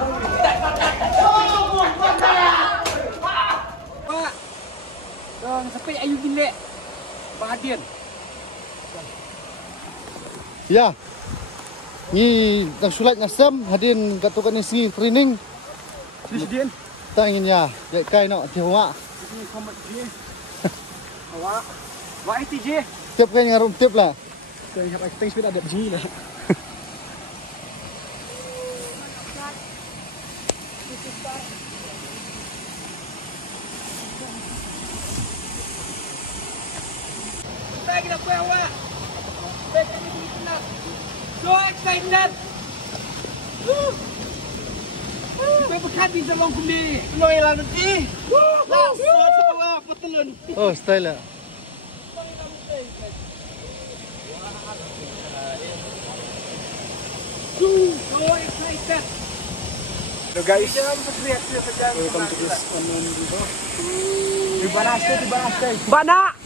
Pak, sampai ayu gile. Pak Hadian. Ya. Ni tang sulat ngasam Hadian katukan isi training. Hadian. Tangin ya, dek kai no ti hoa. Ini kombat je. Awak. Wah itu je. Tiap kai ngarum tiap lah. Kau yang harap kita ada begini lah. Saya kena buat awak. Saya kena begitu nak. So excited. Saya berkat di dalam kulit. Loy lah nanti. Lah, semua betul. Oh, style lah. So excited. So guys, welcome to this online video. Di Banaste. Bana.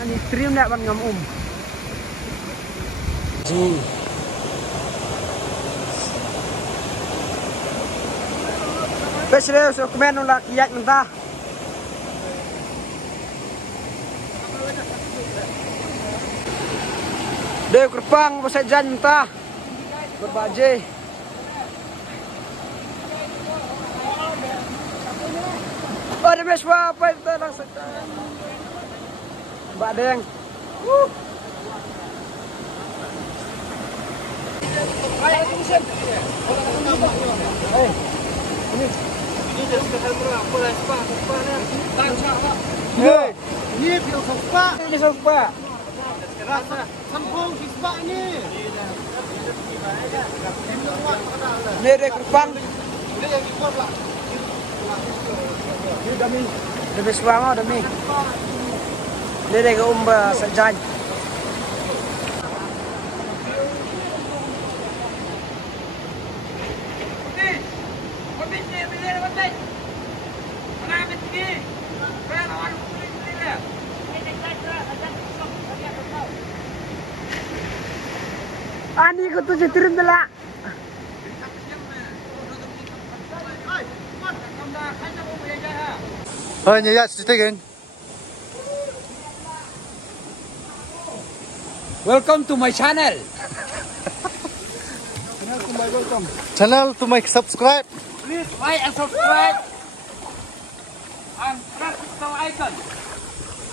Ani trim nak ban ngam Ji. Besok komen nak kiat mentah. Dek kerpang pasal jan mentah. Berbaje. Oh, ada meswa apa itu langsung. Mbak Deng. Ini pil spa. Ini spa. Rasa sempong si spa ini. Ini dek kerpang. Ini yang ikut lah. Ini demi spa demi. Ini dek sejan. Ani ko tu jetirim dala. Oh, ya, cerita kan. Welcome to my channel. Channel to my subscribe. Please like and subscribe. And press the icon.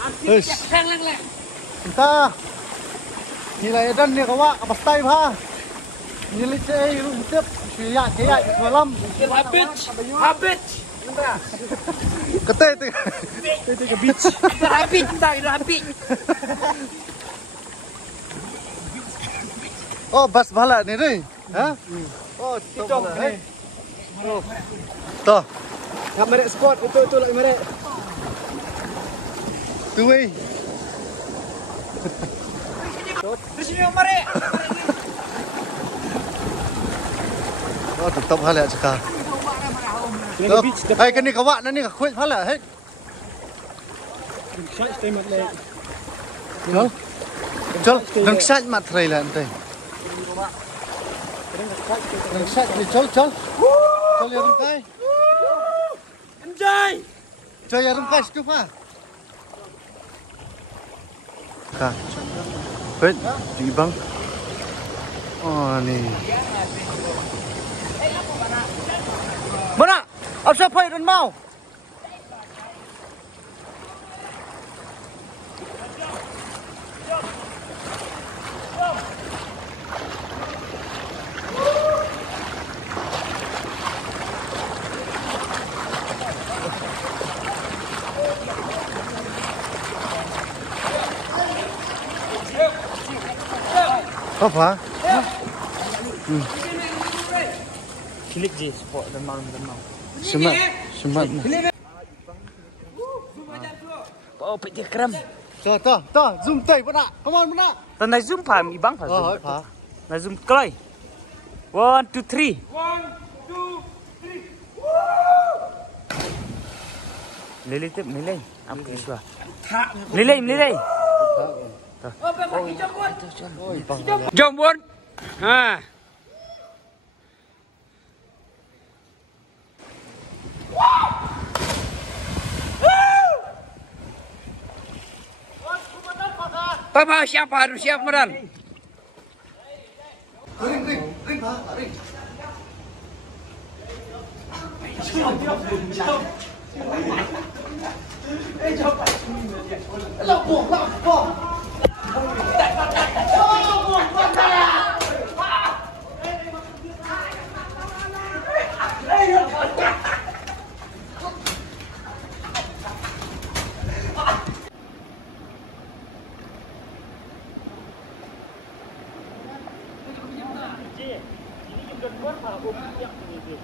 And click the bell. Entah. Nilai dan ni kawa apa style ha? Nilai saya untuk siap dia malam. Habit. Kata itu. Itu ke beach. Habit entah itu habit. Oh, bas bala ni deh. Ha? Oh, Tiktok ni. Oh. Toh. Nak merek spot itu lagi merek. Tuai. Di sini yang merek. Oh, tetap hal ya cakap. Hai, kini kawak nani kuat pala, hai. Jol. Jol, nang sat mat trailer nanti. Nang sat ni jol. Jol ya rumkai. Enjoy. Jol ya rumkai situ pa. Kak. Wait, jadi bang. Oh ni. Mana? Apa siapa yang mau? Apa? Klik je spot demam. Semat. Oh, pek dia kram. Toh, zoom tay mana? Come on mana? Tandai zoom paham ibang paham. Oh, pa. Na zoom kloi. 1 2 3. 1 2 3. Lele tip nilai. Apa kisah? Nilai. Ôi, bằng Jom Bun. Ha. Papa siapa harus siap meran. Ring Pak, ring.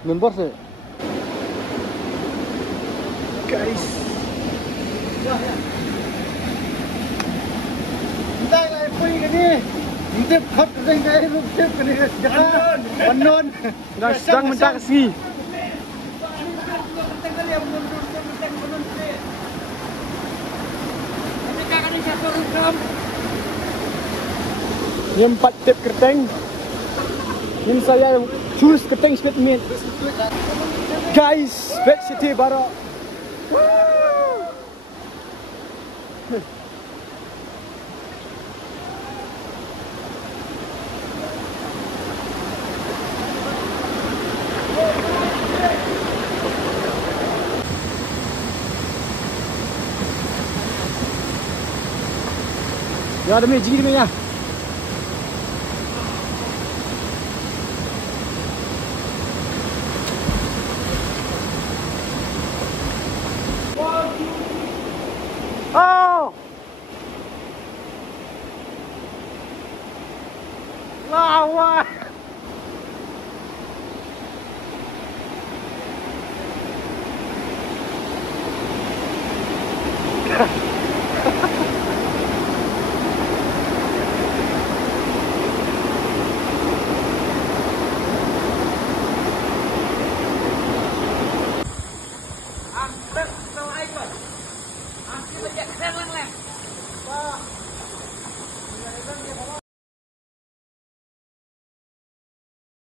Ngon bor sih. Guys. Entah lah apa ini. Intip khap dengan gaya intip ini. Unknown. Sedang mencaksi. Ini 4 tip kerteng. Ini saya choose kerteng statement. Guys, Back City Baru. Ya, demi jigi demi ya. Oh! Lawa!